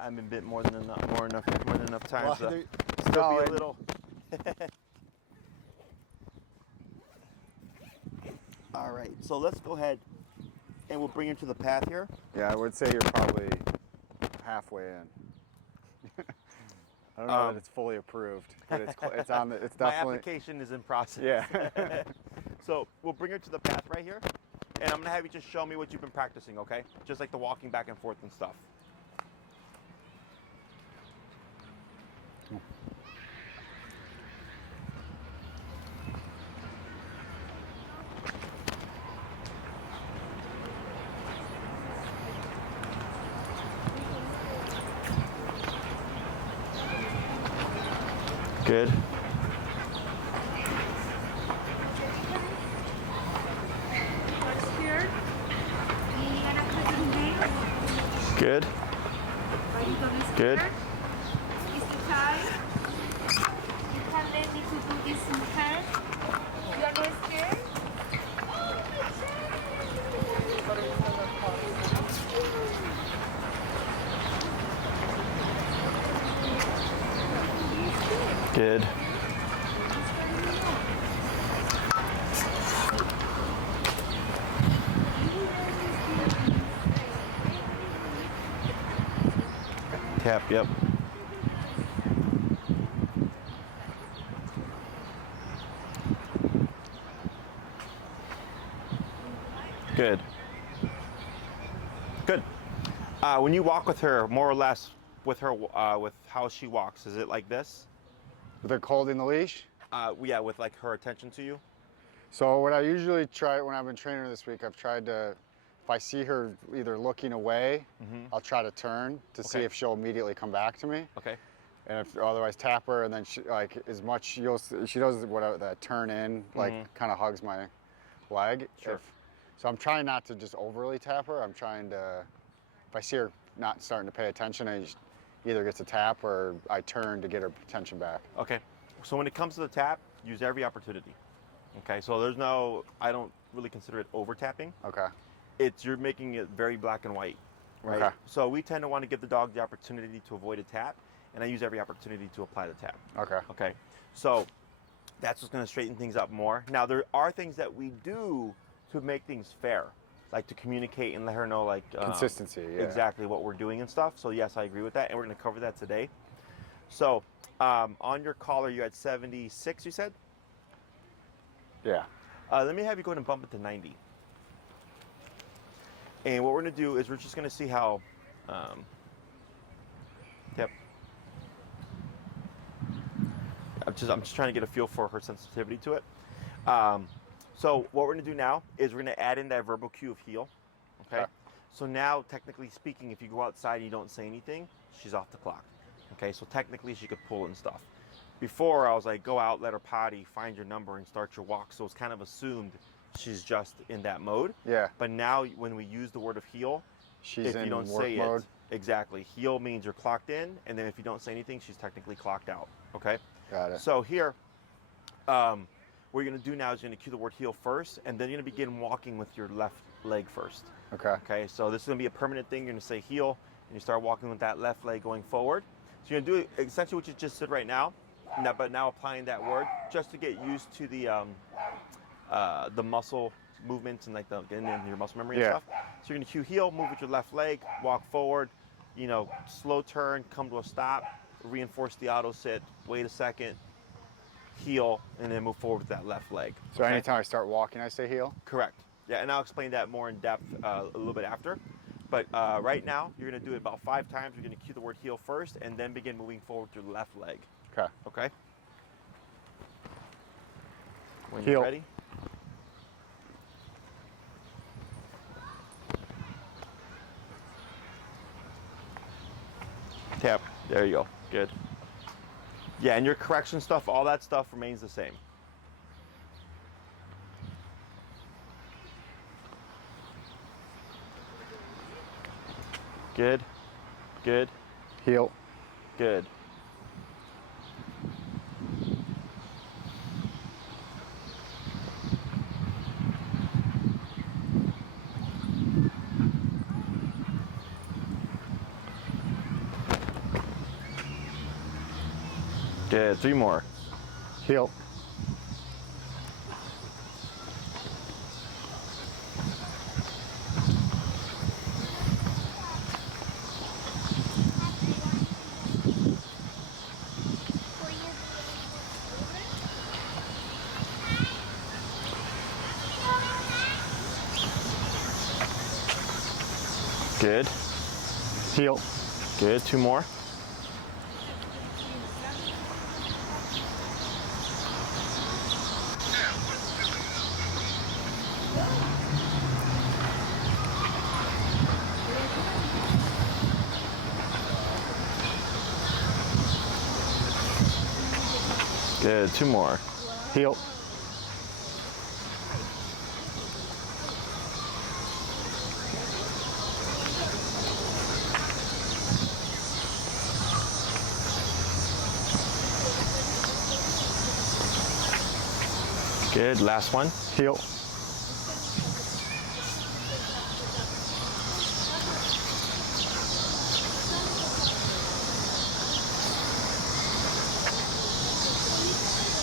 I've been bit more than enough times Well, to still be a little. All right, so let's go ahead and we'll bring you to the path here. Yeah, I would say you're probably halfway in. I don't know that it's fully approved, but it's on the. It's definitely. My application is in process. Yeah. So we'll bring her to the path right here, and I'm gonna have you just show me what you've been practicing, okay? Just like the walking back and forth and stuff. Good. Good. Good. Is the time? You can let me to do this in hand. You are not scared? Good. Tap, yep. Good. Good. When you walk with her, more or less with her, with how she walks, is it like this? With her holding the leash? Yeah, with like her attention to you? So what I usually try when I've been training her this week, I've tried to, if I see her either looking away, I'll try to turn to see if she'll immediately come back to me. Okay. And if otherwise tap her, and then she, like as much she does what that turn in, like kind of hugs my leg. Sure. So I'm trying not to just overly tap her. I'm trying to, if I see her not starting to pay attention, I just either gets a tap or I turn to get her attention back. Okay. So when it comes to the tap, use every opportunity. Okay. So there's no, I don't really consider it over tapping. Okay. You're making it very black and white, right? Okay. So we tend to want to give the dog the opportunity to avoid a tap, and I use every opportunity to apply the tap. Okay. Okay. So that's what's going to straighten things up more. Now there are things that we do to make things fair, like to communicate and let her know, like Consistency. Yeah. exactly what we're doing and stuff. So yes, I agree with that, and we're going to cover that today. So on your collar, you had 76. You said. Yeah. Let me have you go ahead and bump it to 90. And what we're going to do is we're just going to see how, yep. I'm just trying to get a feel for her sensitivity to it. So what we're going to do now is we're going to add in that verbal cue of heel. Okay. So now, technically speaking, if you go outside and you don't say anything, she's off the clock. Okay. So technically she could pull and stuff. Before I was like, go out, let her potty, find your number, and start your walk. So it's kind of assumed she's just in that mode. Yeah. But now when we use the word of heel, She's if in you don't work say mode. it, exactly. Heel means you're clocked in, and then if you don't say anything, she's technically clocked out. Okay. Got it. So here, what you're gonna do now is you're gonna cue the word heel first, and then you're gonna begin walking with your left leg first. Okay. Okay. So this is gonna be a permanent thing. You're gonna say heel, and you start walking with that left leg going forward. So you're gonna do essentially what you just did right now, but now applying that word just to get used to the muscle movements and like getting in your muscle memory and stuff. So you're gonna cue heel, move with your left leg, walk forward, slow turn, come to a stop, reinforce the auto sit, wait a second, heel, and then move forward with that left leg. So anytime I start walking, I say heel? Correct. Yeah, and I'll explain that more in depth a little bit after. But right now, you're gonna do it about 5 times. You're gonna cue the word heel first, and then begin moving forward with your left leg. Okay. Okay? When Heel. you're ready. Tap. There you go. Good. Yeah, and your correction stuff, all that stuff remains the same. Good. Good. Heel. Good. Good. 3 more. Heel. Good. Heel. Good. 2 more. Good. 2 more. Heel. Good. Last one. Heel.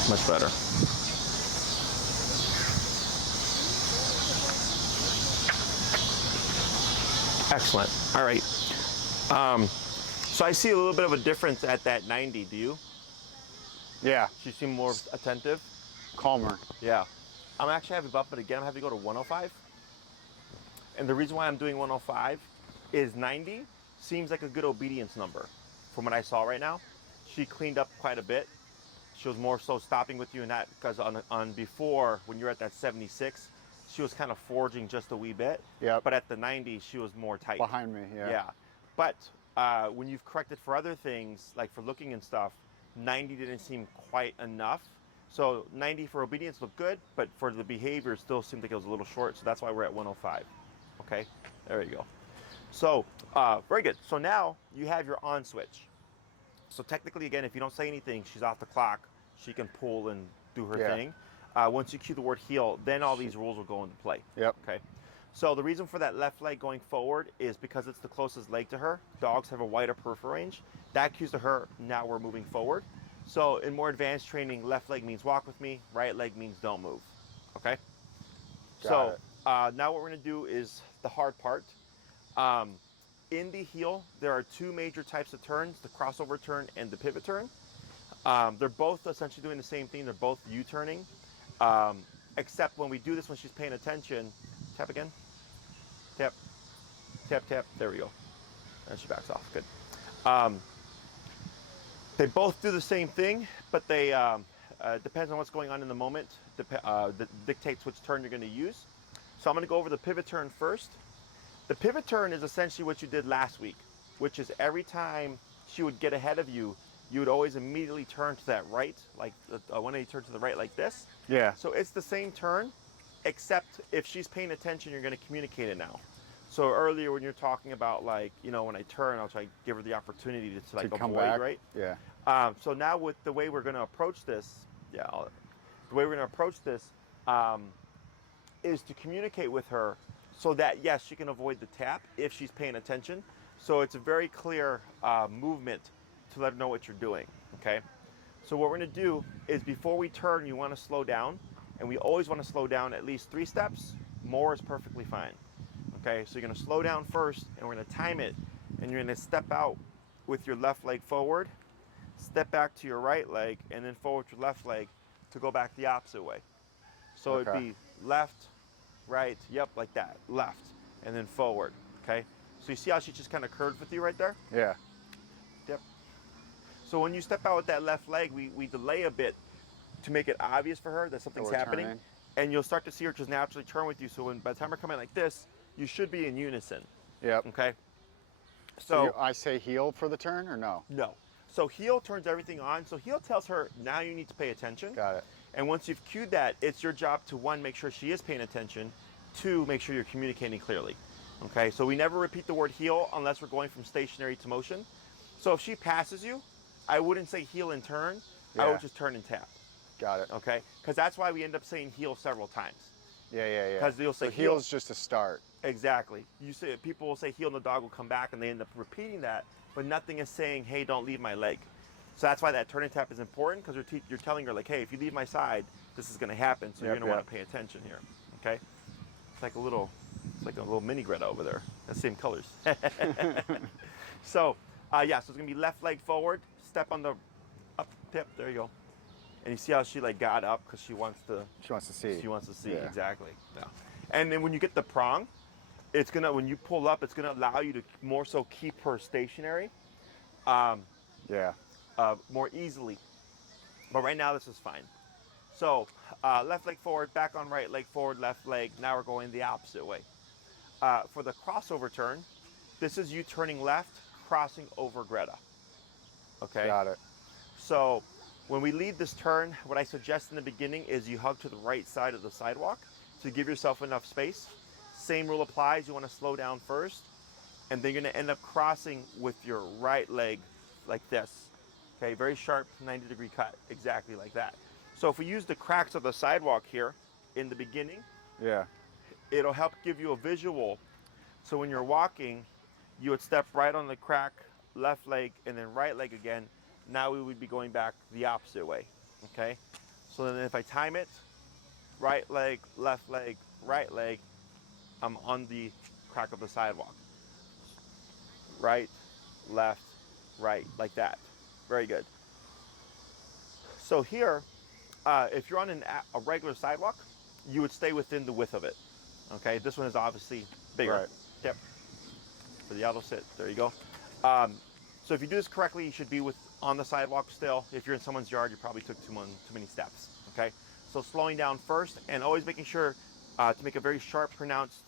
Much better. Excellent. All right. So I see a little bit of a difference at that 90. Do you? Yeah. She seemed more attentive. Calmer. Yeah. I'm actually having to bump it again. I'm having to go to 105. And the reason why I'm doing 105 is 90 seems like a good obedience number from what I saw right now. She cleaned up quite a bit. She was more so stopping with you in that, because on before, when you're at that 76, she was kind of forging just a wee bit. Yep. But at the 90, she was more tight. Behind me, yeah. Yeah. But when you've corrected for other things, like for looking and stuff, 90 didn't seem quite enough. So 90 for obedience looked good, but for the behavior, it still seemed like it was a little short. So that's why we're at 105. Okay, there you go. So very good. So now you have your on switch. So technically, again, if you don't say anything, she's off the clock. She can pull and do her thing. Once you cue the word heel, then all these rules will go into play. Yep. Okay. So the reason for that left leg going forward is because it's the closest leg to her. Dogs have a wider peripheral range. That cues to her, now we're moving forward. So in more advanced training, left leg means walk with me, right leg means don't move. Okay? Got it. Now what we're gonna do is the hard part. In the heel, there are 2 major types of turns, the crossover turn and the pivot turn. They're both essentially doing the same thing. They're both U-turning, except when we do this when she's paying attention. Tap again. Tap, tap, tap. There we go. And she backs off. Good. They both do the same thing, but they depends on what's going on in the moment. That dictates which turn you're going to use. So I'm going to go over the pivot turn first. The pivot turn is essentially what you did last week, which is every time she would get ahead of you, you would always immediately turn to that right, like 180 turn to the right like this. Yeah. So it's the same turn, except if she's paying attention, you're going to communicate it now. So earlier when you're talking about, like, you know, when I turn, I'll try to give her the opportunity to like come avoid, back. right? Yeah. So now with the way we're going to approach this, the way we're going to approach this is to communicate with her so that, yes, she can avoid the tap if she's paying attention. So it's a very clear movement to let her know what you're doing, okay? So what we're going to do is before we turn, you want to slow down, and we always want to slow down at least 3 steps. More is perfectly fine, okay? So you're going to slow down first, and we're going to time it, and you're going to step out with your left leg forward, step back to your right leg, and then forward to your left leg to go back the opposite way. So it'd be left, right, yep, like that, left, and then forward, okay? So you see how she just kind of curved with you right there? Yeah. Yep. So when you step out with that left leg, we delay a bit to make it obvious for her that something's happening. Turning. And you'll start to see her just naturally turn with you. So when by the time we're coming like this, you should be in unison. Yep. Okay? So I say heel for the turn or no? No. So heel turns everything on. So heel tells her, now you need to pay attention. Got it. And once you've cued that, it's your job to, 1, make sure she is paying attention, 2, make sure you're communicating clearly. Okay, so we never repeat the word heel unless we're going from stationary to motion. So if she passes you, I wouldn't say heel and turn. I would just turn and tap. Got it. Okay, because that's why we end up saying heel several times. Yeah. Because you'll say so heel's just a start. Exactly. You say people will say heel and the dog will come back, and they end up repeating that, but nothing is saying, hey, don't leave my leg. So that's why that turn and tap is important, because you're telling her like, hey, if you leave my side, this is going to happen. So you're going to want to pay attention here. Okay. It's like a little mini Greta over there. The same colors. So yeah, so it's going to be left leg forward, step on the up tip. There you go. And you see how she like got up because she wants to see. She wants to see, exactly. Yeah. And then when you get the prong, it's gonna, when you pull up, it's gonna allow you to more so keep her stationary. More easily. But right now this is fine. So left leg forward, back on right leg forward, left leg. Now we're going the opposite way. For the crossover turn, this is you turning left, crossing over Greta. Okay. Got it. So when we lead this turn, what I suggest in the beginning is you hug to the right side of the sidewalk to give yourself enough space. Same rule applies. You want to slow down first, and then you're going to end up crossing with your right leg like this. Okay, very sharp 90-degree cut, exactly like that. So if we use the cracks of the sidewalk here in the beginning, it'll help give you a visual. So when you're walking, you would step right on the crack, left leg, and then right leg again. Now we would be going back the opposite way, okay? So then if I time it, right leg, right leg, I'm on the crack of the sidewalk. Right, left, right, like that. Very good. So here, if you're on a regular sidewalk, you would stay within the width of it, okay? This one is obviously bigger. Right. Yep. For the auto sit, there you go. So if you do this correctly, you should be on the sidewalk still. If you're in someone's yard, you probably took too many steps, okay? So slowing down first, and always making sure to make a very sharp, pronounced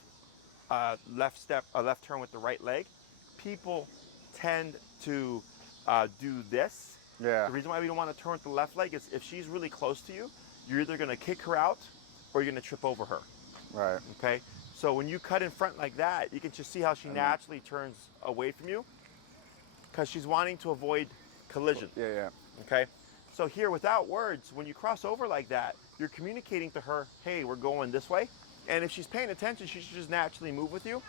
left turn with the right leg. People tend to do this. Yeah. The reason why we don't want to turn with the left leg is if she's really close to you, you're either going to kick her out or you're going to trip over her. Right. Okay? So when you cut in front like that, you can just see how she naturally turns away from you because she's wanting to avoid collision. Yeah. Okay? So here, without words, when you cross over like that, you're communicating to her, hey, we're going this way. And if she's paying attention, she should just naturally move with you,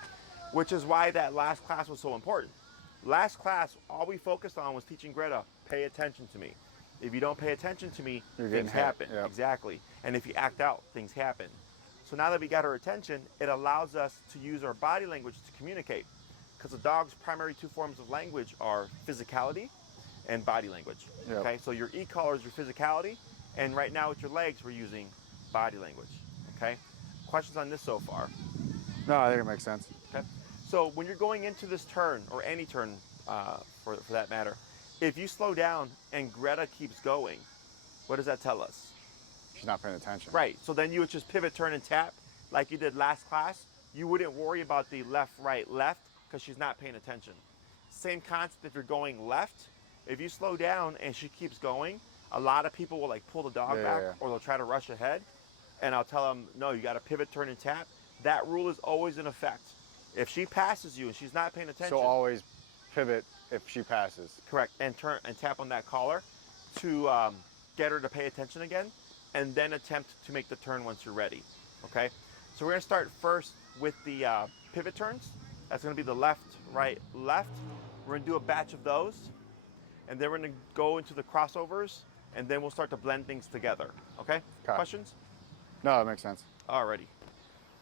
which is why that last class was so important. Last class, all we focused on was teaching Greta, pay attention to me. If you don't pay attention to me, things happen. Yep. Exactly. And if you act out, things happen. So now that we got her attention, it allows us to use our body language to communicate. Because a dog's primary two forms of language are physicality and body language. Yep. Okay, so your e-collar is your physicality, and right now with your legs, we're using body language. Okay, questions on this so far? No, I think it makes sense. Okay, so when you're going into this turn, or any turn for that matter, if you slow down and Greta keeps going, what does that tell us? She's not paying attention. Right, so then you would just pivot, turn, and tap like you did last class. You wouldn't worry about the left, right, left, because she's not paying attention. Same concept if you're going left. If you slow down and she keeps going, a lot of people will like pull the dog back or they'll try to rush ahead. And I'll tell them, no, you got to pivot, turn, and tap. That rule is always in effect. If she passes you and she's not paying attention. So always pivot if she passes. Correct, and turn and tap on that collar to get her to pay attention again, and then attempt to make the turn once you're ready, okay? So we're gonna start first with the pivot turns. That's gonna be the left, right, left. We're gonna do a batch of those, and then we're gonna go into the crossovers, and then we'll start to blend things together, okay? Questions? No, that makes sense. Alrighty.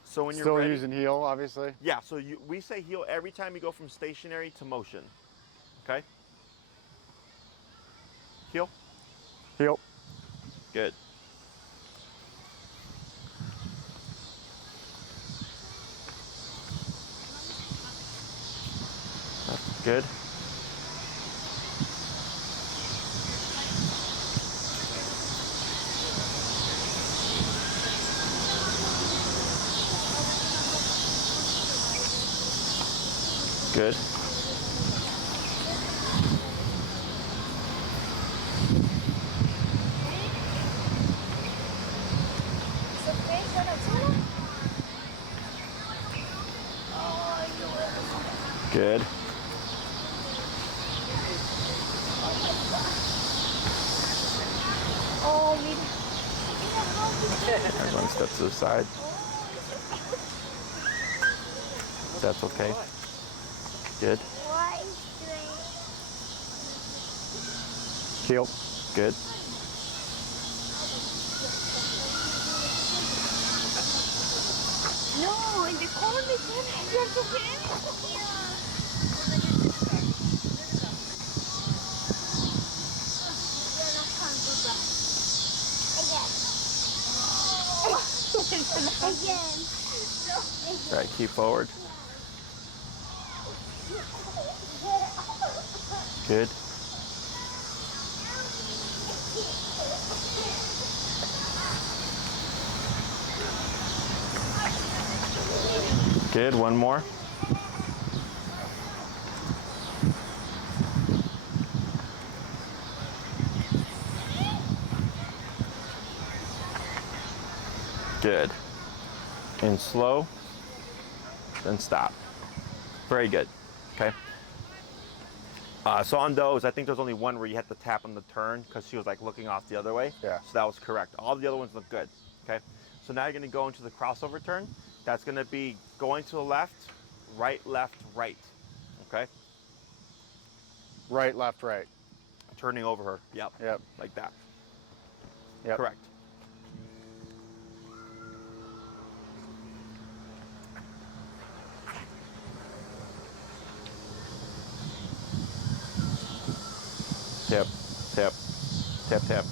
So when you're still ready, using heel, obviously? Yeah, so we say heel every time you go from stationary to motion, okay? Heel? Heel. Good. That's good. Good. Good. Everyone step to the side. That's okay. Good. Heel. Good. No, in the corner, you're too heavy. All right, keep forward. Good. Good, one more. Good. And slow, then stop. Very good, okay? So on those, I think there's only one where you had to tap on the turn because she was like looking off the other way. Yeah. So that was correct. All the other ones look good, okay? So now you're gonna go into the crossover turn. That's gonna be going to the left, right, okay? Right, left, right. Turning over her, yep. Yep. Like that, Yep. correct. Tip, tip, tip, tip.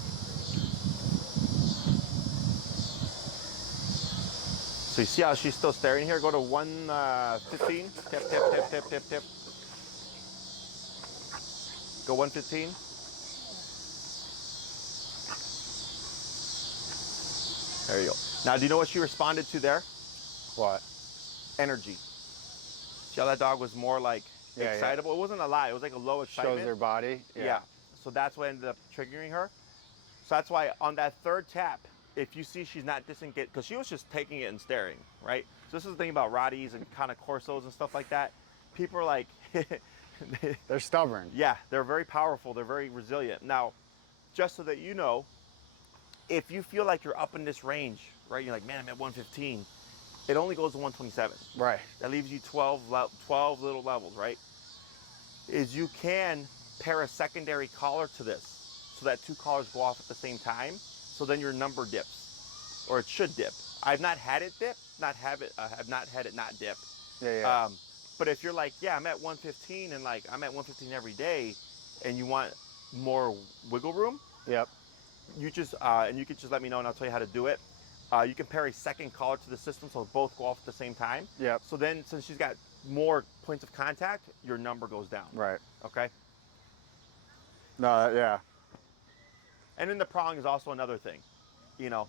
So you see how she's still staring here? Go to 115. Tip, tip, tip, tip, tip, tip. Go 115. There you go. Now, do you know what she responded to there? What? Energy. See how that dog was more like Yeah, excitable? It wasn't a lie. It was like a low excitement. Shows their body. Yeah. So that's what ended up triggering her. So that's why on that third tap, if you see she's not disengaged, because she was just taking it and staring, right? So this is the thing about Rotties and kind of Corsos and stuff like that. People are like, They're stubborn. yeah, they're very powerful. They're very resilient. Now, just so that you know, if you feel like you're up in this range, right? You're like, man, I'm at 115. It only goes to 127. Right. That leaves you 12 little levels, right? Is you can pair a secondary collar to this so that two collars go off at the same time. So then your number dips, or it should dip. I've not had it dip, have not had it not dip. Yeah, yeah. But if you're like, yeah, I'm at 115 and like I'm at 115 every day, and you want more wiggle room, Yep. you just and you can just let me know and I'll tell you how to do it. You can pair a second collar to the system so both go off at the same time. Yep. So then, since she's got more points of contact, your number goes down. Right. Okay. No, yeah. And then the prong is also another thing, you know.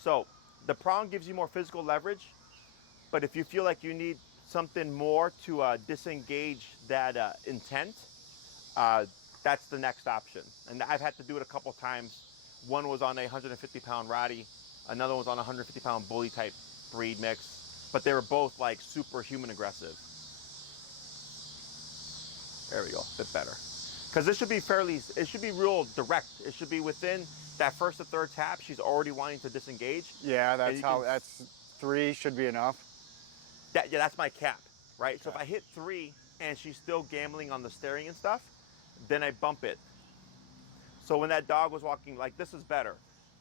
So the prong gives you more physical leverage, but if you feel like you need something more to disengage that intent, that's the next option. And I've had to do it a couple times. One was on a 150-pound Rottie, another one was on a 150-pound bully type breed mix, but they were both like superhuman aggressive. There we go, a bit better. Because it should be real direct. It should be within that first to third tap, she's already wanting to disengage. Yeah, that's 3 should be enough. That's my cap, right? So Okay. if I hit 3 and she's still gambling on the staring and stuff, then I bump it. So when that dog was walking, like this is better.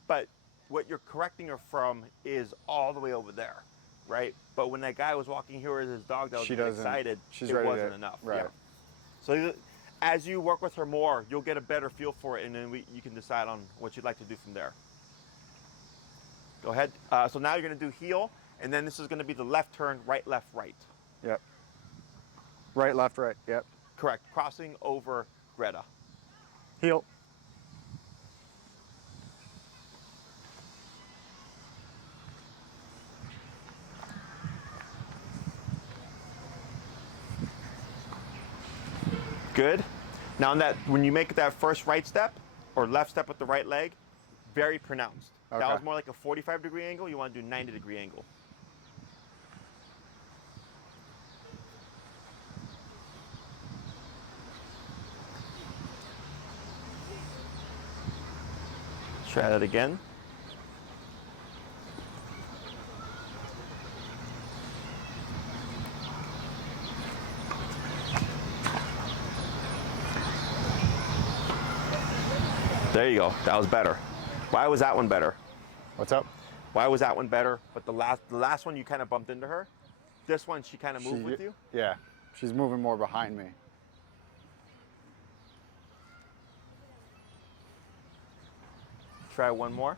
But what you're correcting her from is all the way over there, right? But when that guy was walking here with his dog that was excited, it wasn't enough. Right. Yeah. So as you work with her more, you'll get a better feel for it, and then you can decide on what you'd like to do from there. Go ahead. So now you're going to do heel, and then this is going to be the left turn, right, left, right. Yep. Right, left, right. Yep. Correct. Crossing over Greta. Heel. Good. Now when you make that first right step or left step with the right leg, very pronounced. Okay. That was more like a 45-degree angle. You want to do 90-degree angle. Try that again. There you go. That was better. Why was that one better? What's up? Why was that one better? But the last one you kind of bumped into her. This one she kind of moved with you. Yeah, she's moving more behind me. Try one more.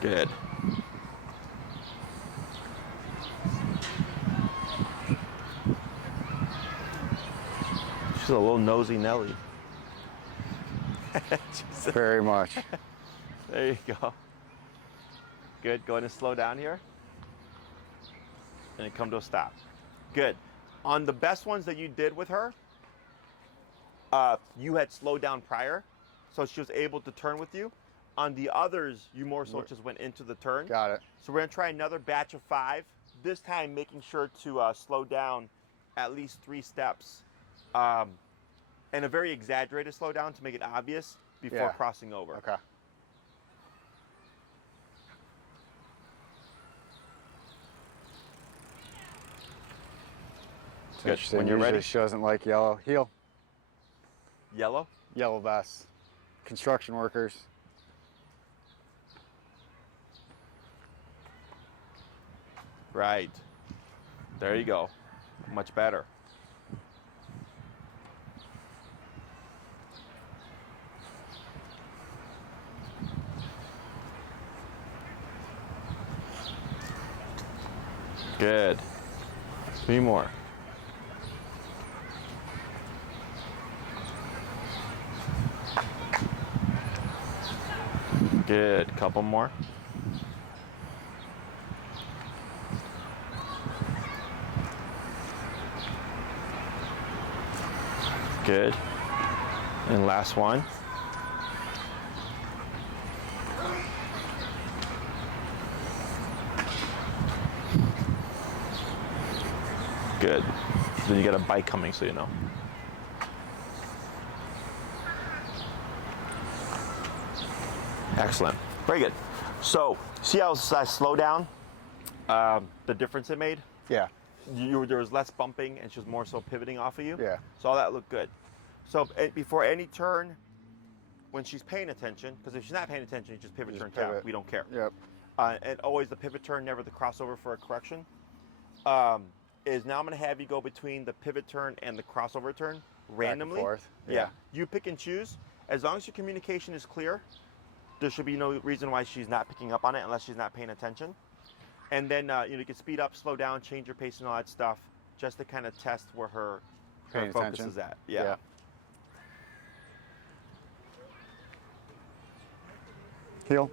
Good. She's a little nosy Nelly. Very much. There you go. Good. Go ahead and slow down here. And then come to a stop. Good. On the best ones that you did with her, you had slowed down prior, so she was able to turn with you. On the others, you more so just went into the turn. Got it. So we're gonna try another batch of 5. This time making sure to slow down at least 3 steps. And a very exaggerated slowdown to make it obvious before crossing over. Okay. Good. When you're ready. She doesn't like yellow. Heel. Yellow? Yellow vests. Construction workers. Right. There you go. Much better. Good. 3 more. Good. Couple more. Good. And last one. Good. Then you got a bike coming, so you know. Excellent. Very good. So, see how I slow down the difference it made? Yeah. There was less bumping and she was more so pivoting off of you. Yeah. So all that looked good. So before any turn, when she's paying attention, because if she's not paying attention, you just pivot, turn, tap. We don't care. Yep. And always the pivot turn, never the crossover for a correction. Is now I'm going to have you go between the pivot turn and the crossover turn randomly. Back and forth. Yeah. You pick and choose. As long as your communication is clear, there should be no reason why she's not picking up on it unless she's not paying attention. And then you can speed up, slow down, change your pace and all that stuff, just to kind of test where her focus is at. Yeah. Heel.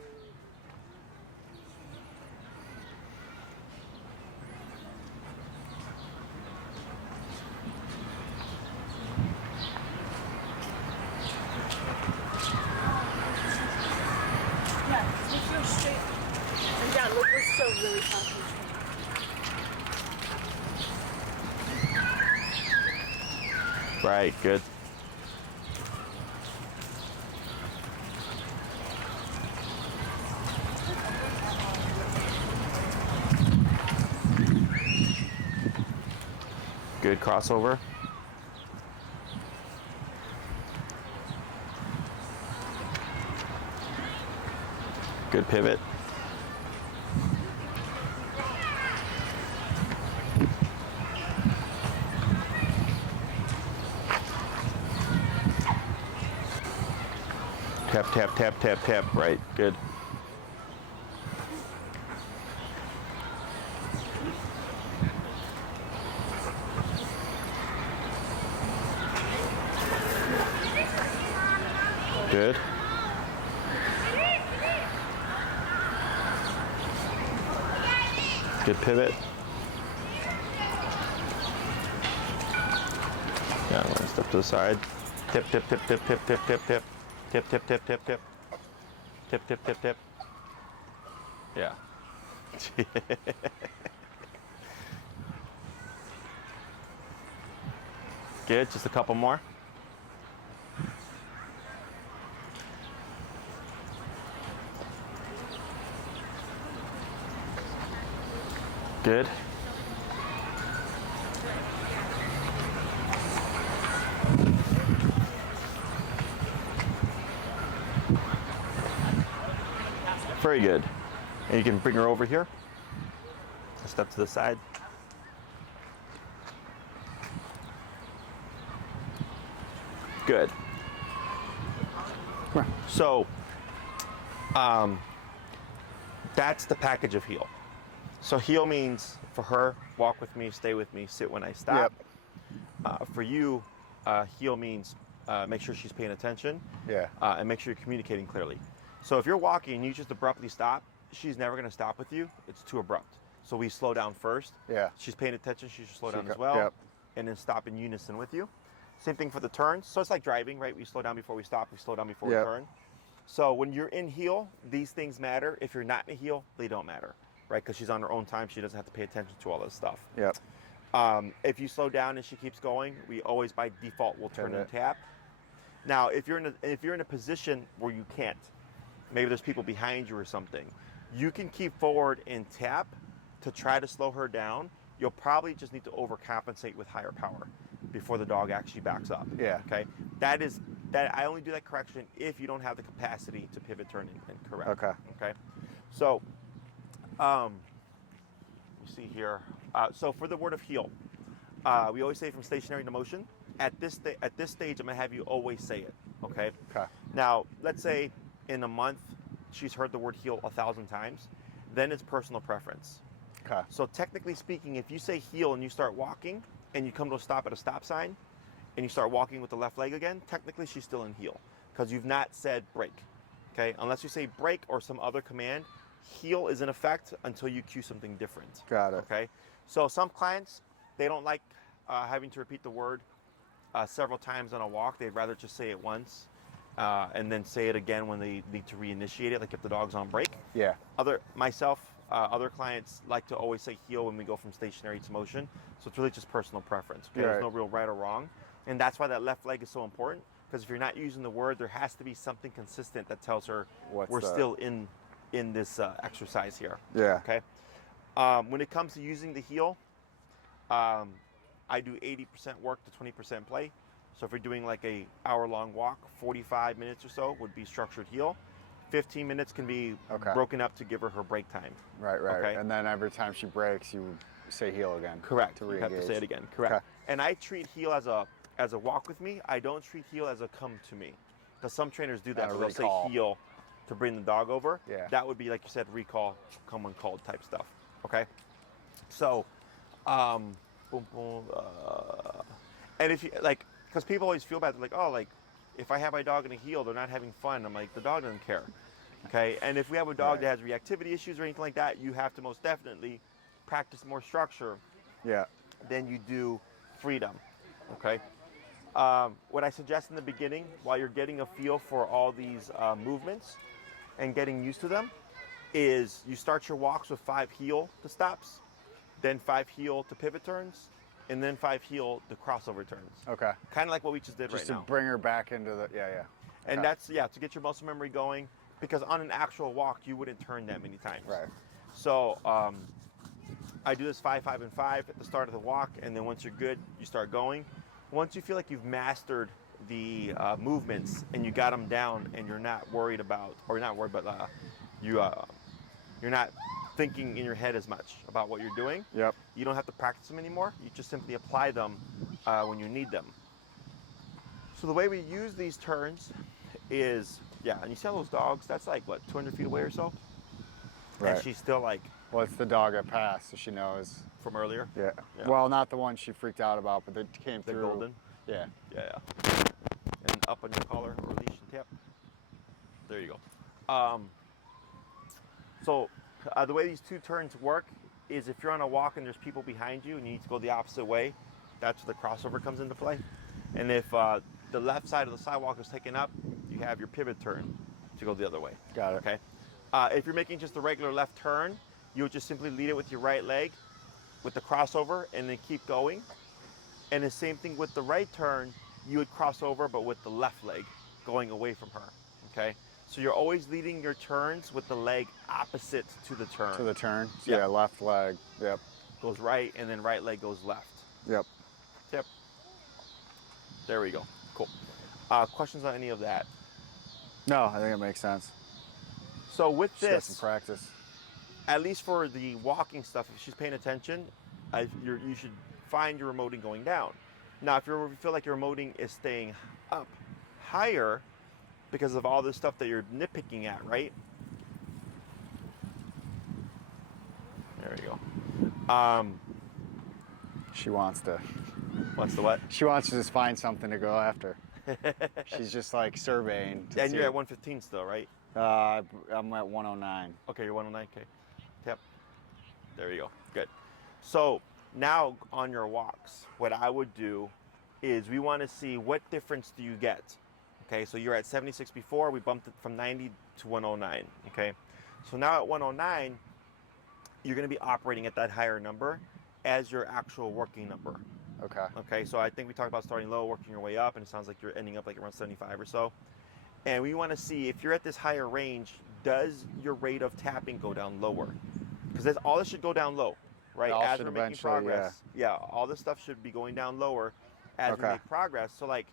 Yeah, if you're straight and down, look, we're still really talking. Right, good. Good crossover. Good pivot. Tap, tap, tap, tap, tap. Right, good. Good. Good pivot. Yeah, one step to the side. Tip, tip, tip, tip, tip, tip, tip, tip. Tip, tip, tip, tip, tip. Tip, tip, tip, tip. Yeah. Good, just a couple more. Good. Very good. And you can bring her over here. Step to the side. Good. So, that's the package of heel. So heel means for her, walk with me, stay with me, sit when I stop. For you, heel means make sure she's paying attention. Yeah. And make sure you're communicating clearly. So if you're walking and you just abruptly stop, she's never going to stop with you. It's too abrupt. So we slow down first. Yeah. She's paying attention. She should slow down as well. Yep. And then stop in unison with you. Same thing for the turns. So it's like driving, right? We slow down before we stop. We slow down before we turn. So when you're in heel, these things matter. If you're not in a heel, they don't matter, right? Because she's on her own time. She doesn't have to pay attention to all this stuff. Yep. If you slow down and she keeps going, we always by default will turn and tap. Now, if you're in a position where you can't, maybe there's people behind you or something, you can keep forward and tap to try to slow her down. You'll probably just need to overcompensate with higher power before the dog actually backs up. Yeah. Okay. That I only do that correction if you don't have the capacity to pivot, turn, and correct. Okay. Okay. So, you see here. So for the word of heel, we always say from stationary to motion. At this stage, I'm gonna have you always say it. Okay. Okay. Now, let's say in a month she's heard the word heel 1,000 times. Then it's personal preference. Okay. So technically speaking, if you say heel and you start walking and you come to a stop at a stop sign and you start walking with the left leg again, technically she's still in heel because you've not said break. Okay. Unless you say break or some other command, heel is in effect until you cue something different. Got it. Okay. So some clients, they don't like having to repeat the word several times on a walk. They'd rather just say it once and then say it again when they need to reinitiate it, like if the dog's on break. Yeah. Other clients like to always say heel when we go from stationary to motion. So it's really just personal preference. Okay? Right. There's no real right or wrong. And that's why that left leg is so important, because if you're not using the word, there has to be something consistent that tells her we're still in this exercise here. Yeah. Okay. When it comes to using the heel, I do 80% work to 20% play. So if you're doing like a hour-long walk, 45 minutes or so would be structured heel. 15 minutes can be broken up to give her break time. Right. Okay? And then every time she breaks, you say heel again. Correct. To You have to say it again. Correct. Okay. And I treat heel as a walk with me. I don't treat heel as a come to me. Because some trainers do that. They'll say heel to bring the dog over. Yeah. That would be, like you said, recall, come when called type stuff. Okay. So, boom, boom. And if you like, because people always feel bad, they're like, oh, like if I have my dog in a heel, they're not having fun. I'm like, the dog doesn't care. Okay. And if we have a dog that has reactivity issues or anything like that, you have to most definitely practice more structure than you do freedom. Okay. What I suggest in the beginning, while you're getting a feel for all these movements and getting used to them, is you start your walks with 5 heel to stops, then 5 heel to pivot turns, and then 5 heel to crossover turns. Okay. Kind of like what we just did Just right to now. bring her back into the, And that's, to get your muscle memory going, because on an actual walk, you wouldn't turn that many times. Right. So I do this 5, 5, and 5 at the start of the walk, and then once you're good, you start going. Once you feel like you've mastered the movements and you got them down and you're not worried about, you're not thinking in your head as much about what you're doing. Yep. You don't have to practice them anymore. You just simply apply them when you need them. So the way we use these turns is, and you see all those dogs, that's like, what, 200 feet away or so? Right. And she's still like... Well, it's the dog that passed, so she knows. From earlier? Yeah. Well, not the one she freaked out about, but they came through. The golden? Yeah. Yeah. And up on your collar or leash and tip. There you go. So the way these 2 turns work is if you're on a walk and there's people behind you and you need to go the opposite way, that's where the crossover comes into play. And if the left side of the sidewalk is taken up, you have your pivot turn to go the other way. Got it. Okay. If you're making just a regular left turn, you would just simply lead it with your right leg with the crossover and then keep going. And the same thing with the right turn, you would cross over but with the left leg going away from her. Okay. So you're always leading your turns with the leg opposite to the turn. To the turn. So Yeah. yeah, left leg. Yep. goes right, and then right leg goes left. Yep. Tip. There we go. Cool. Questions on any of that? No, I think it makes sense. So with Just got some this, practice. at least for the walking stuff, if she's paying attention, you should find your remoting going down. Now, if you feel like your remoting is staying up higher because of all this stuff that you're nitpicking at, right? There you go. She wants to. What's the what? She wants to just find something to go after. She's just like surveying. And you're at 115 still, right? I'm at 109. Okay, you're 109. Okay. Yep. There you go. Good. So now on your walks, what I would do is we want to see what difference do you get. Okay, so you're at 76 before, we bumped it from 90 to 109. Okay, so now at 109, you're going to be operating at that higher number as your actual working number. Okay. Okay, so I think we talked about starting low, working your way up, and it sounds like you're ending up like around 75 or so. And we want to see if you're at this higher range, does your rate of tapping go down lower? Because all this should go down low, right? All As should we're making eventually, progress. Yeah, all this stuff should be going down lower as we Okay. make progress. So like,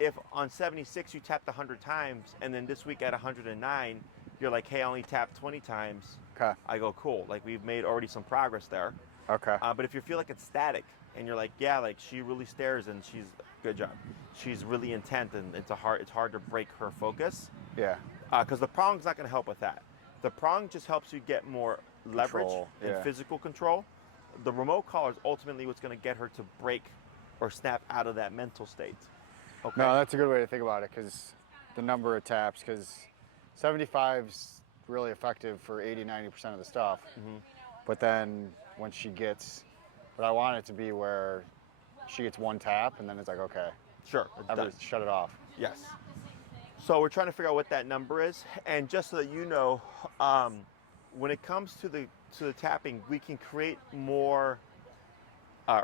if on 76 you tapped 100 times, and then this week at 109, you're like, hey, I only tapped 20 times. Okay. I go, cool. Like we've made already some progress there. Okay. But if you feel like it's static, and you're like, yeah, like she really stares, and good job. She's really intent, and it's hard to break her focus. Yeah. Because the prong's not going to help with that. The prong just helps you get more leverage Control, and yeah. physical control. The remote collar is ultimately what's going to get her to break or snap out of that mental state. Okay. No, that's a good way to think about it, because the number of taps, because 75's really effective for 80-90% of the stuff. Mm-hmm. But then when she gets, but I want it to be where she gets one tap and then it's like, okay, Sure. it's done. shut it off. Yes. So we're trying to figure out what that number is, and just so that you know, when it comes to the tapping, we can create more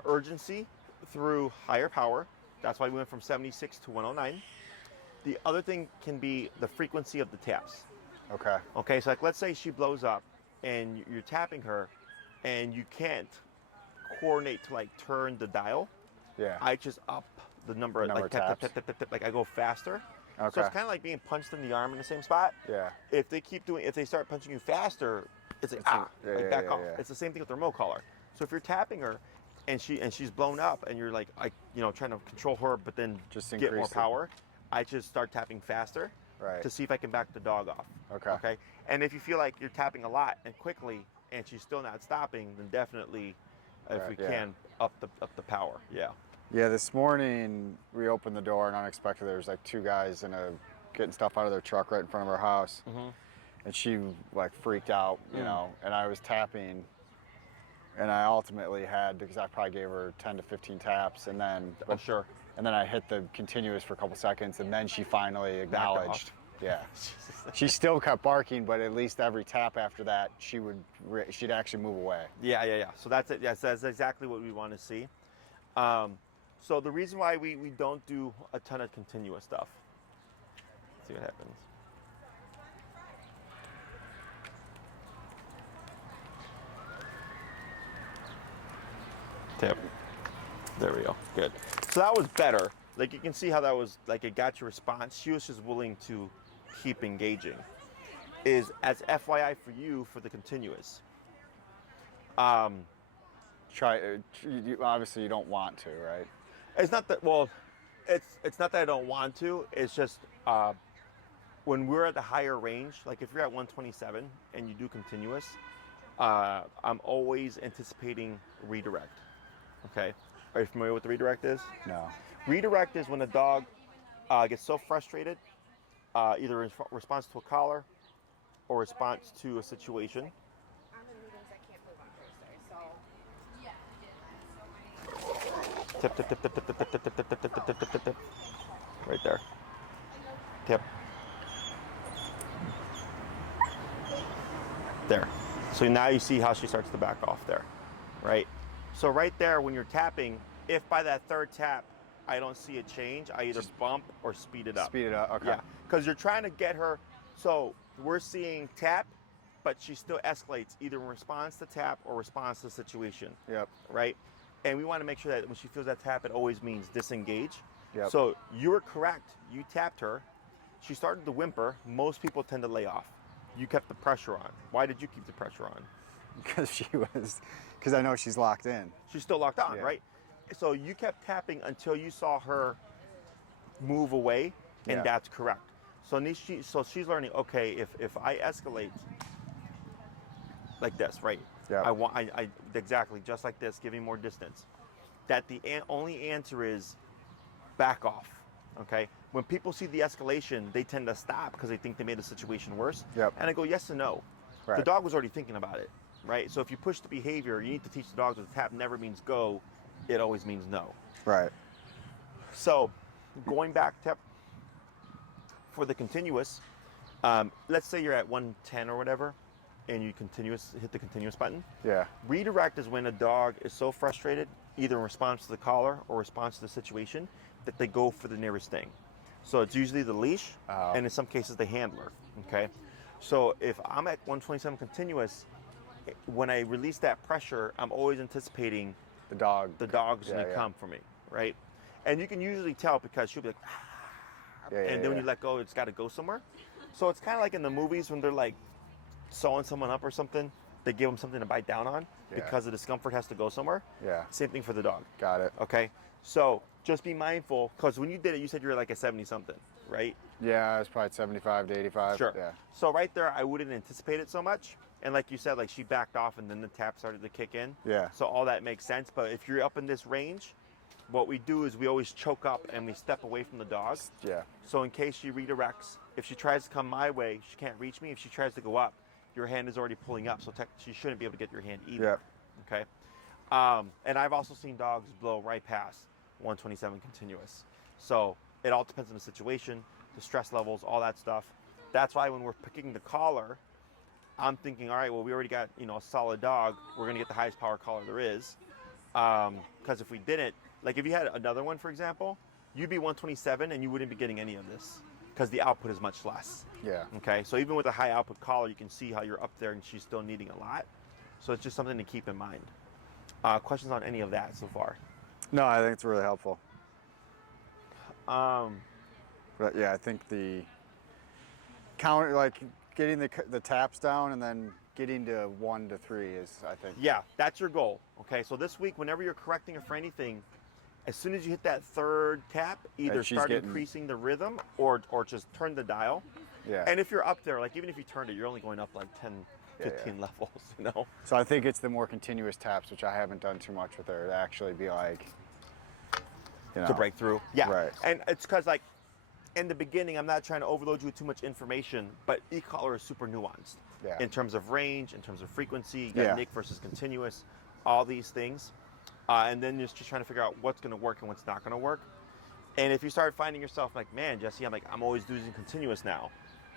urgency through higher power. That's why we went from 76 to 109. The other thing can be the frequency of the taps. Okay. Okay, so like let's say she blows up and you're tapping her and you can't coordinate to like turn the dial. Yeah. I just up the number, The number like of tap, tap, taps. tap, tap, tap, like I go faster. Okay. So it's kind of like being punched in the arm in the same spot. Yeah. If they start punching you faster, it's like, back off. yeah. It's the same thing with the remote collar. So if you're tapping her and she's blown up and you're like, trying to control her, but then Just get more increase it. power, I just start tapping faster Right. to see if I can back the dog off. Okay. Okay. And if you feel like you're tapping a lot and quickly and she's still not stopping, then definitely, if Right, we yeah. can, up the power. Yeah. Yeah, this morning we opened the door and unexpectedly there was like two guys getting stuff out of their truck right in front of our house. Mhm. And she like freaked out, you know, and I was tapping and I ultimately had, because I probably gave her 10 to 15 taps and then, Oh, sure. and then I hit the continuous for a couple seconds and then she finally acknowledged. Yeah. She still kept barking, but at least every tap after that, she'd actually move away. Yeah. So that's it. Yes, that's exactly what we want to see. So the reason why we don't do a ton of continuous stuff. Let's see what happens. Tip. There we go. Good. So that was better. Like you can see how that was, like it got your response. She was just willing to keep engaging. Is as FYI for you for the continuous. Obviously you don't want to, right? It's not that, well, it's not that I don't want to. It's just when we're at the higher range, like if you're at 127 and you do continuous, I'm always anticipating redirect. Okay. Are you familiar with what the redirect is? No. Redirect is when a dog gets so frustrated, either in response to a collar or response to a situation. I'm in meetings, I can't move on Thursday, so. Tip, tip, tip, tip, tip, tip, tip, tip, tip, tip, tip, tip, tip, tip, tip. Right there. Tip. There. So now you see how she starts to back off there, right? So right there, when you're tapping, if by that third tap I don't see a change, I either bump or speed it up. Speed it up, okay. Yeah, because you're trying to get her. So we're seeing tap, but she still escalates either in response to tap or response to the situation. Yep. Right? And we want to make sure that when she feels that tap, it always means disengage. Yep. So you were correct. You tapped her. She started to whimper. Most people tend to lay off. You kept the pressure on. Why did you keep the pressure on? Because I know she's locked in. She's still locked on, Yeah. right? So you kept tapping until you saw her move away, and Yeah. that's correct. So she's learning. Okay, if I escalate like this, right? Yeah. I exactly just like this, giving more distance. That the only answer is back off. Okay. When people see the escalation, they tend to stop because they think they made the situation worse. Yep. And I go yes and no. Right. The dog was already thinking about it, right? So if you push the behavior, you need to teach the dogs that tap never means go. It always means no. Right. So going back to for the continuous, let's say you're at 110 or whatever, and you hit the continuous button. Yeah. Redirect is when a dog is so frustrated, either in response to the collar or response to the situation, that they go for the nearest thing. So it's usually the leash, Oh. and in some cases the handler. Okay. So if I'm at 127 continuous, when I release that pressure, I'm always anticipating The dog. the dog's Yeah, gonna yeah. come for me, right? And you can usually tell because she'll be like, Yeah, and then when you let go, it's got to go somewhere. So it's kind of like in the movies when they're like sewing someone up or something, they give them something to bite down on Yeah. because the discomfort has to go somewhere. Yeah. Same thing for the dog. Got it. Okay. So just be mindful because when you did it, you said you were like a 70 something, right? Yeah, it's probably 75 to 85. Sure. Yeah. So right there, I wouldn't anticipate it so much. And like you said, like she backed off and then the tap started to kick in. Yeah. So all that makes sense. But if you're up in this range, what we do is we always choke up and we step away from the dog. Yeah. So in case she redirects, if she tries to come my way, she can't reach me. If she tries to go up, your hand is already pulling up. So she shouldn't be able to get your hand either. Yeah. Okay. And I've also seen dogs blow right past 127 continuous. So it all depends on the situation, the stress levels, all that stuff. That's why when we're picking the collar, I'm thinking, all right, well, we already got, a solid dog. We're going to get the highest power collar there is. Because if we didn't, like if you had another one, for example, you'd be 127 and you wouldn't be getting any of this because the output is much less. Yeah. Okay. So even with a high output collar, you can see how you're up there and she's still needing a lot. So it's just something to keep in mind. Questions on any of that so far? No, I think it's really helpful. Um, But yeah, I think the counter, like getting the taps down and then getting to 1 to 3 is, I think. Yeah, that's your goal. Okay, so this week, whenever you're correcting her for anything, as soon as you hit that third tap, either she's start getting- increasing the rhythm or just turn the dial. Yeah. And if you're up there, like even if you turned it, you're only going up like 10, Yeah, 15 levels, So I think it's the more continuous taps, which I haven't done too much with her, to actually be like, to break through. Yeah. Right. And it's because like in the beginning, I'm not trying to overload you with too much information, but e-collar is super nuanced. Yeah. In terms of range, in terms of frequency, you got Yeah. Nick versus continuous, all these things. And then you're just trying to figure out what's going to work and what's not going to work. And if you start finding yourself like, man, Jesse, I'm always using continuous now.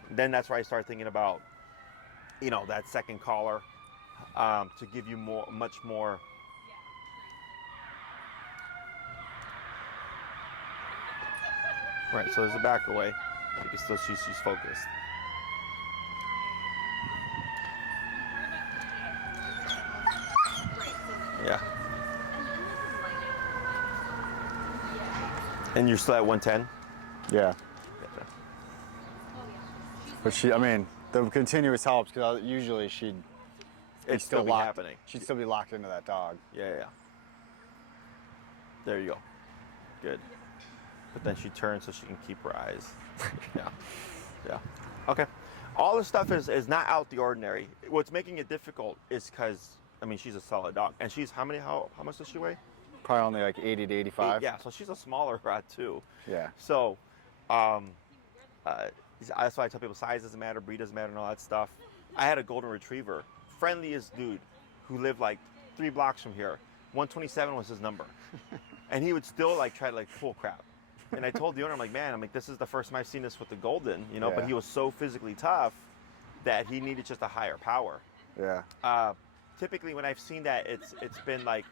Then that's where I start thinking about, that second collar to give you much more. Right, so there's a back away. You can still see she's focused. Yeah. And you're still at 110? Yeah. But the continuous helps because usually she'd be It's still be locked. happening. She'd still be locked into that dog. Yeah. There you go. Good. But then she turns so she can keep her eyes. Yeah. Okay. All this stuff is not out the ordinary. What's making it difficult is because, she's a solid dog. And she's how much does she weigh? Probably only like 80 to 85. Yeah, so she's a smaller rat too. Yeah. So, that's why I tell people size doesn't matter, breed doesn't matter, and all that stuff. I had a golden retriever, friendliest dude, who lived like 3 blocks from here. 127 was his number, and he would still try to pull crap. And I told the owner, this is the first time I've seen this with the golden, But Yeah. he was so physically tough that he needed just a higher power. Yeah. Typically, when I've seen that, it's been like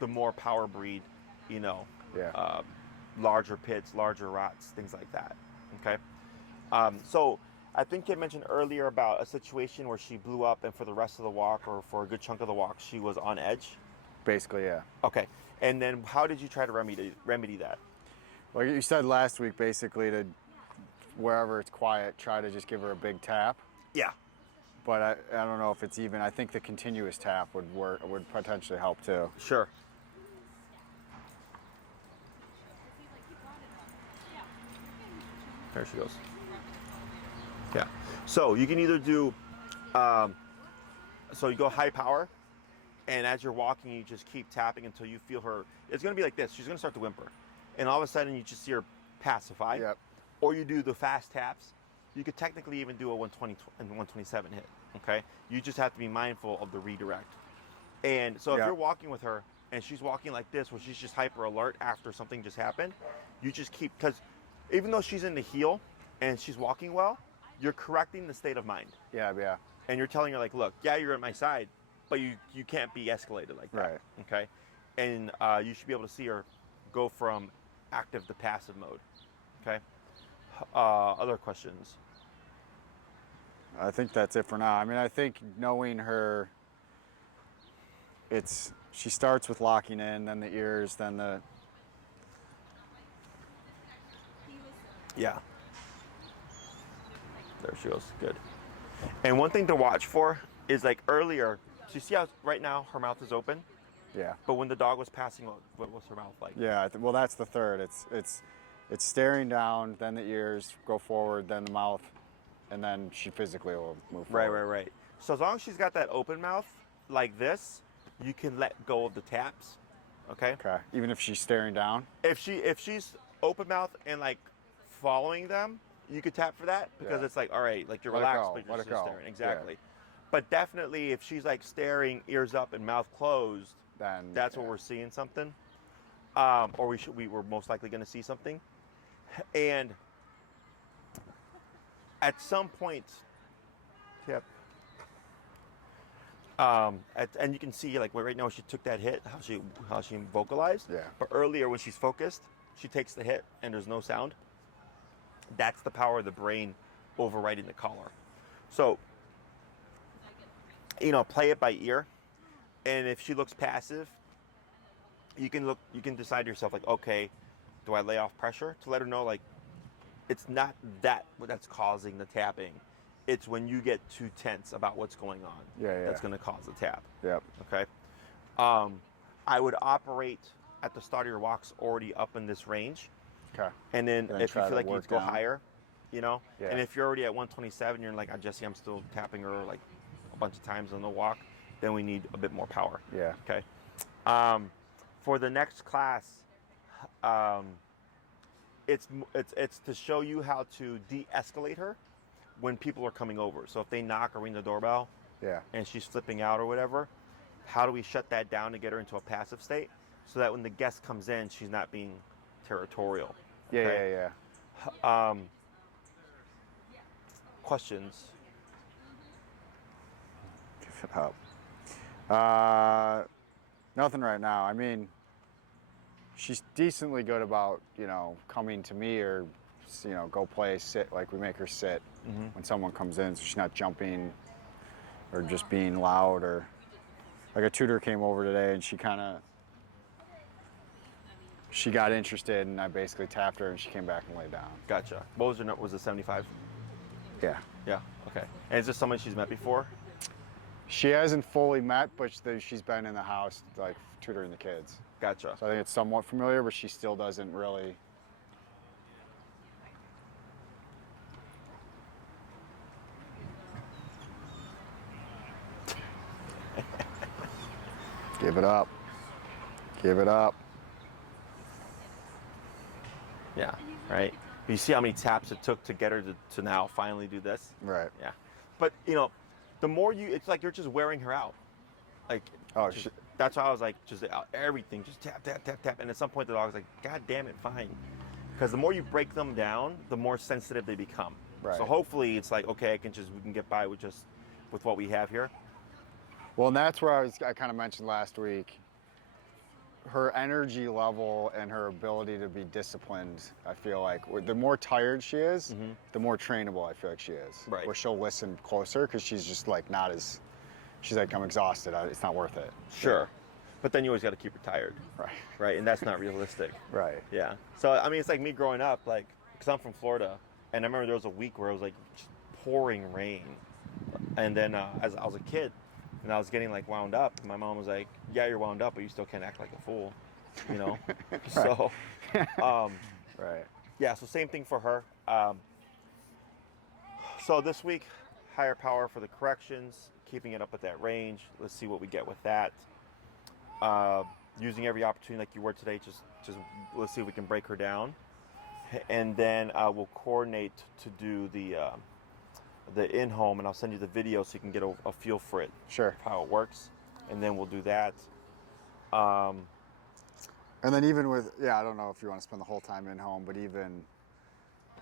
the more power breed, Yeah. larger pits, larger rots, things like that. Okay. So I think you mentioned earlier about a situation where she blew up and for the rest of the walk or for a good chunk of the walk, she was on edge. Basically, yeah. Okay. And then how did you try to remedy that? Like you said last week, basically to wherever it's quiet, try to just give her a big tap. Yeah. But I don't know if it's even, I think the continuous tap would work, would potentially help too. Sure. There she goes. Yeah. So you can either do, so you go high power, and as you're walking, you just keep tapping until you feel her. It's going to be like this. She's going to start to whimper. And all of a sudden, you just see her pacify. Yep. Or you do the fast taps. You could technically even do a 120 and 127 hit. Okay. You just have to be mindful of the redirect. And so if Yep. you're walking with her and she's walking like this, where she's just hyper alert after something just happened, you just keep, because even though she's in the heel and she's walking well, you're correcting the state of mind. Yeah, yeah. And you're telling her like, look, yeah, you're at my side, but you can't be escalated like that. Right. Okay. And you should be able to see her go from active to passive mode. Okay. Other questions? I think that's it for now. I mean, I think knowing her, she starts with locking in, then the ears, then the. Yeah. There she goes. Good. And one thing to watch for is like earlier, so you see how right now her mouth is open, Yeah. but when the dog was passing, what was her mouth like? Yeah. Well, that's the third. It's staring down, then the ears go forward, then the mouth, and then she physically will move forward. Right. So as long as she's got that open mouth like this, you can let go of the taps. Okay. Okay. Even if she's staring down. If she's open mouth and like following them, you could tap for that because Yeah. it's like, all right, like you're Let it relaxed, go, but you're let it just go. staring. Exactly. But definitely, if she's like staring, ears up and mouth closed, Then that's when we're seeing something, or we're most likely going to see something. And at some point, yep. And you can see like right now she took that hit, how she vocalized. Yeah. But earlier when she's focused, she takes the hit and there's no sound. That's the power of the brain overriding the collar. So, play it by ear. And if she looks passive, you can decide to yourself like, okay, do I lay off pressure to let her know like it's not that's causing the tapping. It's when you get too tense about what's going on. Yeah. That's going to cause the tap. Yep. Okay. I would operate at the start of your walks already up in this range. Okay. And then And then if you try feel to like you need work to go down. higher, Yeah. and if you're already at 127, you're like, Jesse, I'm still tapping her like a bunch of times on the walk, then we need a bit more power. Yeah. Okay. For the next class, it's to show you how to de-escalate her when people are coming over. So if they knock or ring the doorbell Yeah. and she's flipping out or whatever, how do we shut that down to get her into a passive state so that when the guest comes in, she's not being territorial? Okay? Yeah. Questions? Give it up. Nothing right now. I mean, she's decently good about, coming to me or, go play, sit, like we make her sit when someone comes in, so she's not jumping or just being loud, or like a tutor came over today and she got interested and I basically tapped her and she came back and laid down. Gotcha. What was her number? Was it 75? Yeah. Yeah. Okay. And is this someone she's met before? She hasn't fully met, but she's been in the house, like, tutoring the kids. Gotcha. So I think it's somewhat familiar, but she still doesn't really. Give it up. Give it up. Yeah. Right. You see how many taps it took to get her to now finally do this? Right. Yeah. But the more it's like you're just wearing her out. Like, Oh, that's why I was like, just everything, just tap, tap, tap, tap. And at some point, the dog's like, God damn it, fine. Because the more you break them down, the more sensitive they become. Right. So hopefully, it's like, okay, we can get by with what we have here. Well, and that's where I kind of mentioned last week. her energy level and her ability to be disciplined, I feel like the more tired she is, the more trainable I feel like she is. Right. Where she'll listen closer because she's just like not as, she's like, I'm exhausted, it's not worth it. Sure. But then you always got to keep her tired. Right. Right. And that's not realistic. Right. Yeah. So, I mean, it's like me growing up, like, because I'm from Florida, and I remember there was a week where it was like just pouring rain. And then as I was a kid, and I was getting like wound up, my mom was like, yeah, you're wound up, but you still can't act like a fool, you know? So, Right. yeah, so same thing for her. So this week, higher power for the corrections, keeping it up at that range. Let's see what we get with that. Using every opportunity like you were today, just let's see if we can break her down. And then we'll coordinate to do the in-home, and I'll send you the video so you can get a feel for it. Sure. How it works. And then we'll do that. And then even with, I don't know if you want to spend the whole time in home, but even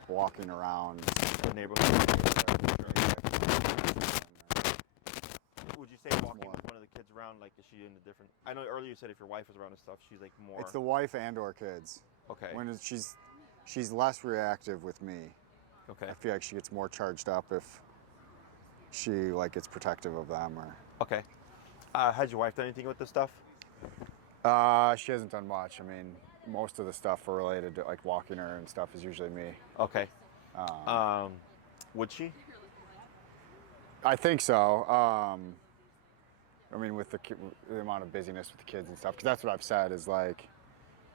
walking around The neighborhood. Would you say walking with one of the kids around, like, is she in a different... I know earlier you said if your wife was around and stuff, she's like more... It's the wife and or kids. Okay. When she's less reactive with me. Okay. I feel like she gets more charged up if she like gets protective of them or... Okay. Has your wife done anything with this stuff? She hasn't done much. I mean, most of the stuff related to like walking her and stuff is usually me. Okay. Would she? I think so. I mean, with the amount of busyness with the kids and stuff, because that's what I've said is like,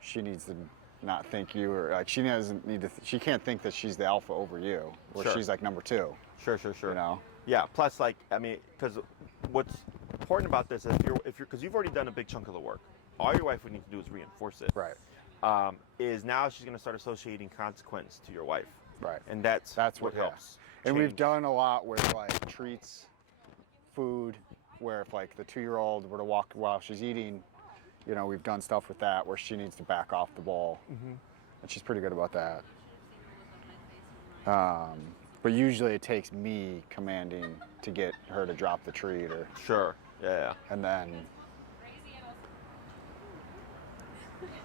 she needs to not think you or like she doesn't need to. She can't think that she's the alpha over you, or Sure. she's like number two. Sure. You know. Yeah. Plus, like, I mean, because what's important about this is if you're because you've already done a big chunk of the work. All your wife would need to do is reinforce it. Right. Is now she's going to start associating consequence to your wife. Right. And that's what yeah. helps. And we've change. done a lot with like treats, food, where if like the 2-year-old were to walk while she's eating, you know, we've done stuff with that where she needs to back off the bowl. And she's pretty good about that. But usually it takes me commanding to get her to drop the treat or... Sure. Yeah. And then...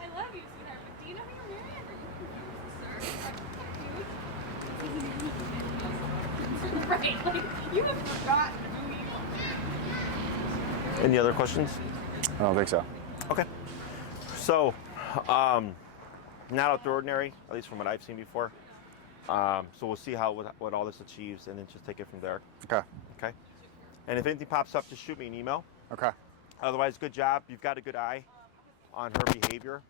I love you, sweetheart, but do you know who you're marrying? Right, like, you have forgotten who you are. Any other questions? I don't think so. Okay. So, not out of the ordinary, at least from what I've seen before. So we'll see what all this achieves, and then just take it from there. Okay. Okay. And if anything pops up, just shoot me an email. Okay. Otherwise, good job. You've got a good eye on her behavior.